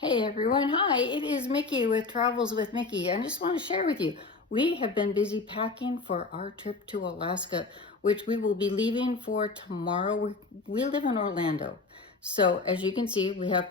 Hey everyone, hi, it is Mickey with Travels with Mickey. I just want to share with you, we have been busy packing for our trip to Alaska, which we will be leaving for tomorrow. We live in Orlando. So as you can see, we have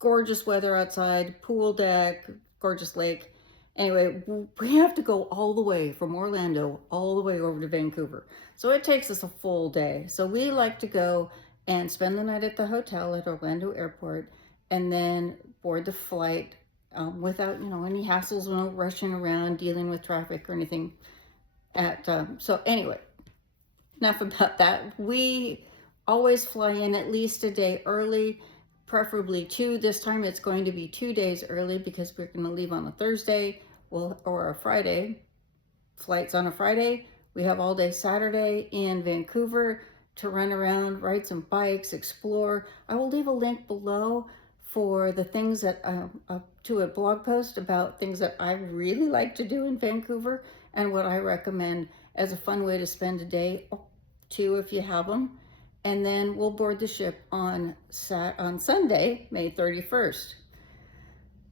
gorgeous weather outside, pool deck, gorgeous lake. Anyway, we have to go all the way from Orlando all the way over to Vancouver. So it takes us a full day. So we like to go and spend the night at the hotel at Orlando Airport and then board the flight without any hassles, no rushing around, dealing with traffic or anything. So anyway, enough about that. We always fly in at least a day early, preferably two. This time it's going to be 2 days early because we're going to leave on a Thursday, or a Friday. Flights on a Friday. We have all day Saturday in Vancouver to run around, ride some bikes, explore. I will leave a link below for the things that to a blog post about things that I really like to do in Vancouver and what I recommend as a fun way to spend a day, two if you have them. And then we'll board the ship on Sunday, May 31st.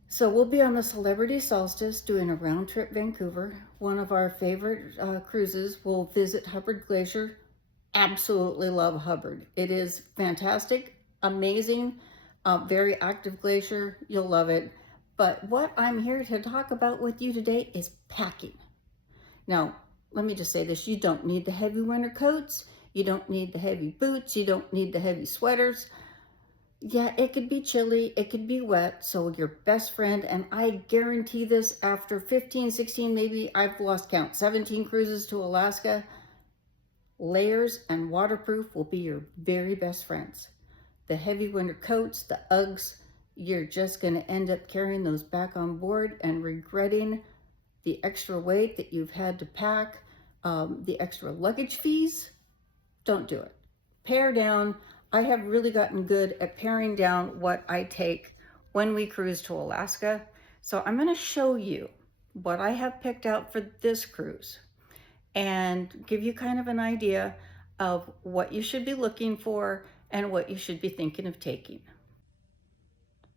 So we'll be on the Celebrity Solstice doing a round trip Vancouver. One of our favorite cruises. We'll visit Hubbard Glacier. Absolutely love Hubbard. It is fantastic, amazing, very active glacier. You'll love it. But what I'm here to talk about with you today is packing. Now, let me just say this. You don't need the heavy winter coats. You don't need the heavy boots. You don't need the heavy sweaters. Yeah, it could be chilly, it could be wet, so your best friend, and I guarantee this after 15, 16, maybe I've lost count, 17 cruises to Alaska, layers and waterproof will be your very best friends. The heavy winter coats, the Uggs, you're just going to end up carrying those back on board and regretting the extra weight that you've had to pack, the extra luggage fees. Don't do it. Pare down. I have really gotten good at paring down what I take when we cruise to Alaska. So I'm going to show you what I have picked out for this cruise and give you kind of an idea of what you should be looking for and what you should be thinking of taking.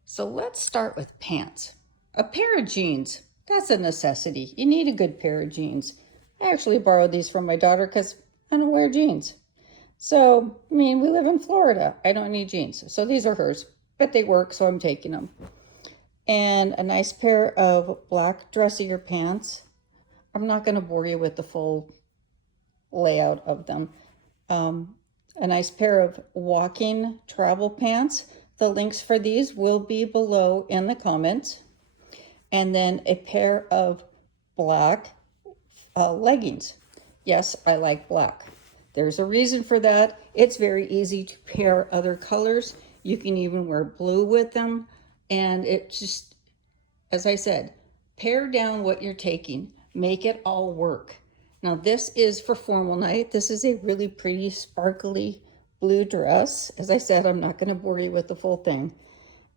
So let's start with pants. A pair of jeans, that's a necessity. You need a good pair of jeans. I actually borrowed these from my daughter because I don't wear jeans. So, I mean, we live in Florida. I don't need jeans. So these are hers, but they work, so I'm taking them. And a nice pair of black dressier pants. I'm not going to bore you with the full layout of them. A nice pair of walking travel pants. The links for these will be below in the comments. And then a pair of black leggings. Yes, I like black. There's a reason for that. It's very easy to pair other colors. You can even wear blue with them. And it just, as I said, pare down what you're taking. Make it all work. Now this is for formal night. This is a really pretty sparkly blue dress. As I said, I'm not going to bore you with the full thing.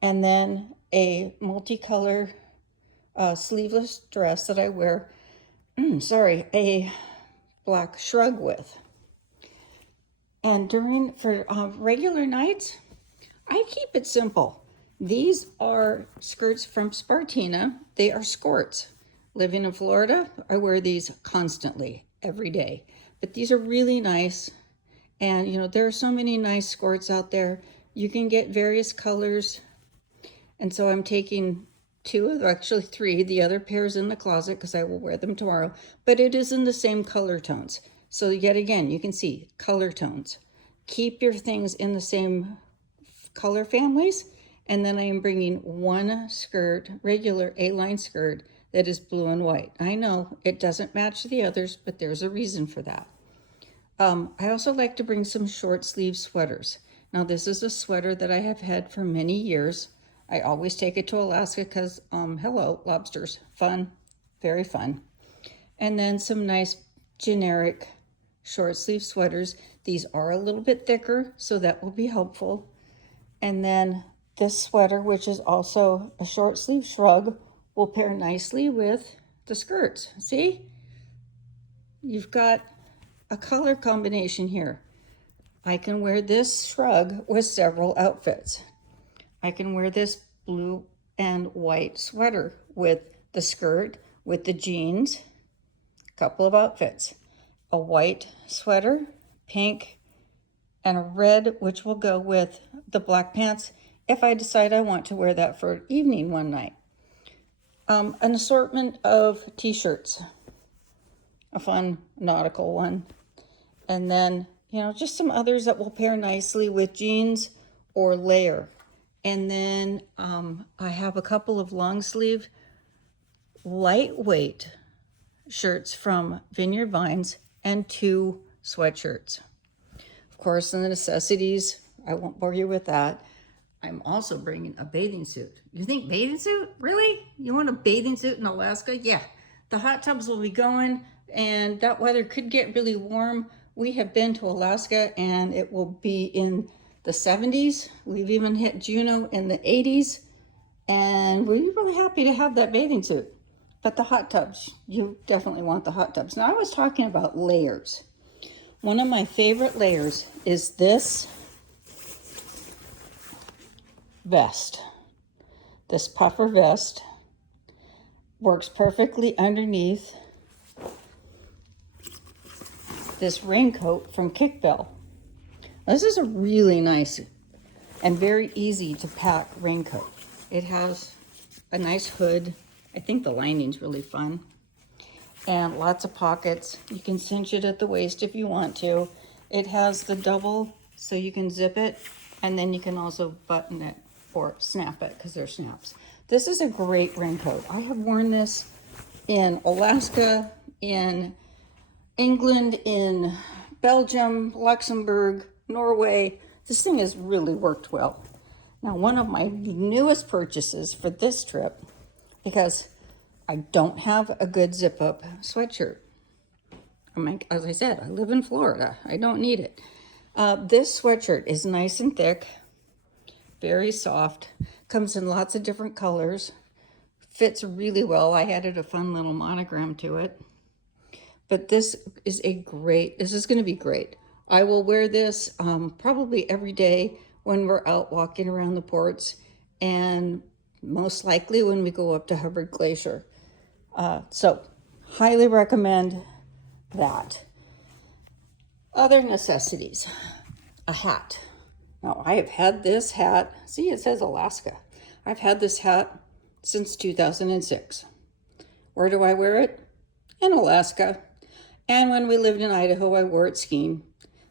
And then a multicolor sleeveless dress that I wear, a black shrug with. And for regular nights, I keep it simple. These are skirts from Spartina. They are skirts. Living in Florida, I wear these constantly, every day. But these are really nice. And, there are so many nice skirts out there. You can get various colors. And so I'm taking actually three. The other pair's in the closet because I will wear them tomorrow. But it is in the same color tones. So yet again, you can see color tones. Keep your things in the same color families. And then I am bringing one skirt, regular A-line skirt, that is blue and white. I know it doesn't match the others, but there's a reason for that. I also like to bring some short sleeve sweaters. Now this is a sweater that I have had for many years. I always take it to Alaska because, hello, lobsters, fun, very fun. And then some nice generic short sleeve sweaters. These are a little bit thicker, so that will be helpful. And then this sweater, which is also a short sleeve shrug, will pair nicely with the skirts. See? You've got a color combination here. I can wear this shrug with several outfits. I can wear this blue and white sweater with the skirt, with the jeans, a couple of outfits. A white sweater, pink, and a red, which will go with the black pants if I decide I want to wear that for evening one night. An assortment of t-shirts, a fun nautical one, and then, just some others that will pair nicely with jeans or layer. And then I have a couple of long sleeve, lightweight shirts from Vineyard Vines and 2 sweatshirts. Of course, the necessities, I won't bore you with that. I'm also bringing a bathing suit. You think bathing suit? Really? You want a bathing suit in Alaska? Yeah. The hot tubs will be going, and that weather could get really warm. We have been to Alaska, and it will be in the 70s. We've even hit Juneau in the 80s, and we're really happy to have that bathing suit. But the hot tubs, you definitely want the hot tubs. Now, I was talking about layers. One of my favorite layers is this vest. This puffer vest works perfectly underneath this raincoat from Kickbill. This is a really nice and very easy to pack raincoat. It has a nice hood. I think the lining's really fun. And lots of pockets. You can cinch it at the waist if you want to. It has the double, so you can zip it, and then you can also button it or snap it, because they're snaps. This is a great raincoat. I have worn this in Alaska, in England, in Belgium, Luxembourg, Norway. This thing has really worked well. Now, one of my newest purchases for this trip, because I don't have a good zip-up sweatshirt. As I said, I live in Florida. I don't need it. This sweatshirt is nice and thick, very soft, comes in lots of different colors, fits really well. I added a fun little monogram to it. But this is going to be great. I will wear this probably every day when we're out walking around the ports, and most likely when we go up to Hubbard Glacier. So highly recommend that. Other necessities, a hat. Now, I have had this hat, see, it says Alaska. I've had this hat since 2006. Where do I wear it? In Alaska. And when we lived in Idaho, I wore it skiing.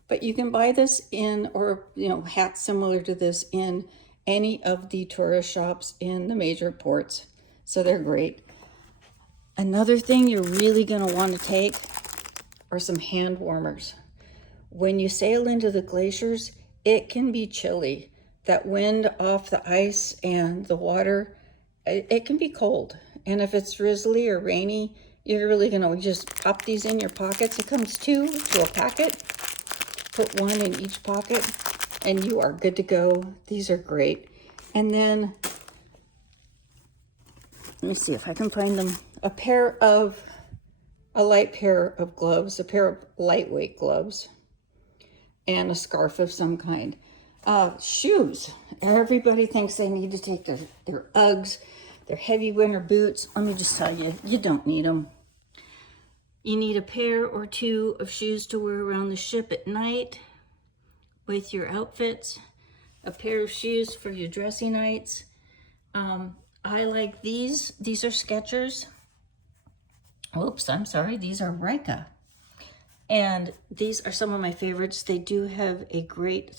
But you can buy this hats similar to this in any of the tourist shops in the major ports. So they're great. Another thing you're really going to want to take are some hand warmers. When you sail into the glaciers, it can be chilly. That wind off the ice and the water, it can be cold. And if it's drizzly or rainy, you're really going to just pop these in your pockets. It comes 2 to a packet. Put 1 in each pocket, and you are good to go. These are great. And then, let me see if I can find them. A light pair of gloves, a pair of lightweight gloves, and a scarf of some kind. Shoes. Everybody thinks they need to take their Uggs, their heavy winter boots. Let me just tell you, you don't need them. You need a pair or 2 of shoes to wear around the ship at night with your outfits. A pair of shoes for your dressy nights. I like these. These are Skechers. Oops, I'm sorry. These are Rika. And these are some of my favorites. They do have a great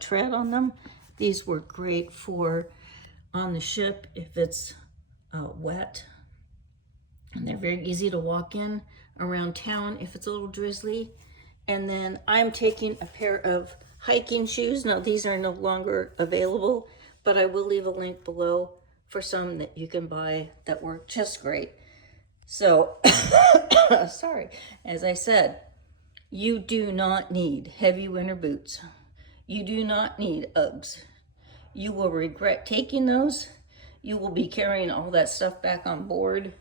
tread on them. These work great for on the ship if it's wet. And they're very easy to walk in around town if it's a little drizzly. And then I'm taking a pair of hiking shoes. Now, these are no longer available, but I will leave a link below for some that you can buy that work just great. So, sorry, as I said, you do not need heavy winter boots. You do not need Uggs. You will regret taking those. You will be carrying all that stuff back on board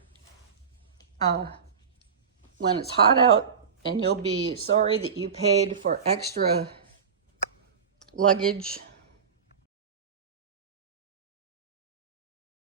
when it's hot out, and you'll be sorry that you paid for extra luggage